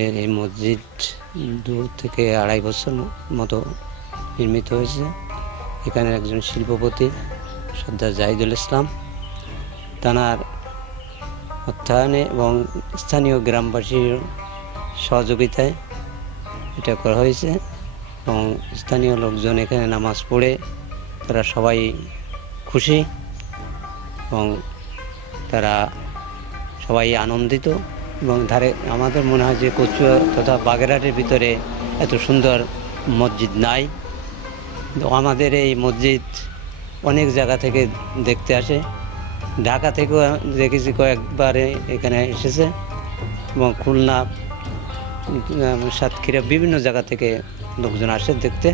আমাদের এই মসজিদ 2 থেকে 2.5 বছর মতো নির্মিত হয়েছে। এখানে একজন শিল্পপতি সর্দার জাহিদুল ইসলাম তানার অর্থায়নে এবং স্থানীয় গ্রামবাসীর সহযোগিতায় এটা করা হয়েছে এবং স্থানীয় লোকজন এখানে নামাজ পড়ে তারা সবাই খুশি এবং তারা সবাই আনন্দিত। এবং আমাদের মনে হয় যে কচুয়া তথা বাগেরহাটের ভিতরে এত সুন্দর মসজিদ নাই। আমাদের এই মসজিদ অনেক জায়গা থেকে দেখতে আসে, ঢাকা থেকেও দেখেছি কয়েকবারে এখানে এসেছে এবং খুলনা, সাতক্ষীরা বিভিন্ন জায়গা থেকে লোকজন আসে দেখতে।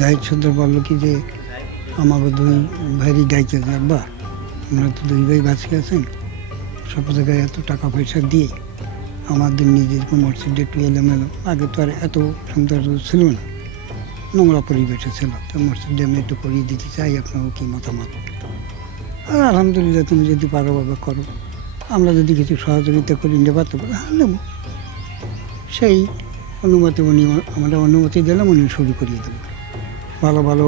জাহিদ সর্দার বললো কি যে আমাকে 2 ভাইয়েরই দায়িত্ব রাখবা, আমরা তো 2 ভাই বাঁচে আছেন, সব জায়গায় এত টাকা পয়সা দিয়ে আমাদের নিজের মসজিদে একটু এলোমেলো, আগে তো আর এত সুন্দর ছিল না, নোংরা পরিবেশে ছিল, তো মসজিদে আমি একটু করিয়ে দিতে চাই, আপনারও কি মতামত? আর আলহামদুলিল্লাহ তুমি যদি পারো বাবা করো, আমরা যদি কিছু সহযোগিতা করি নেবা তো নেব। সেই অনুমতি আমরা অনুমতি দিলাম, উনি শুরু করিয়ে দেবো। ভালো ভালো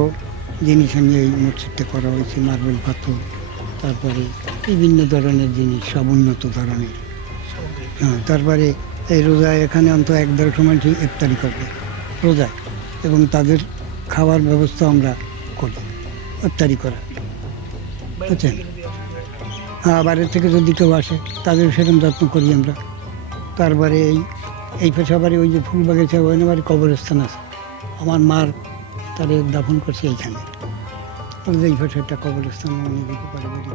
জিনিস নিয়ে এই মসজিদটা করা হয়েছে, মার্বেল পাথর, তারপরে বিভিন্ন ধরনের জিনিস, সব উন্নত ধরনের। হ্যাঁ, তারপরে এই রোজায় এখানে অন্তত 1-1.5 সময় ঠিক ইফতারি করবে রোজায়, এবং তাদের খাওয়ার ব্যবস্থা আমরা করি, ইফতারি করা, বুঝছেন? হ্যাঁ, বাইরের থেকে যদি কেউ আসে তাদের সেরকম যত্ন করি আমরা। তারপরে এই পেশাবাড়ি ওই যে ফুলবাগিচা ওই বাড়ি কবরস্থান আছে, আমার মার তারে দাফন করছে এইখানে, এই পাশে একটা কবরস্থান নিজেকে পারিবারিক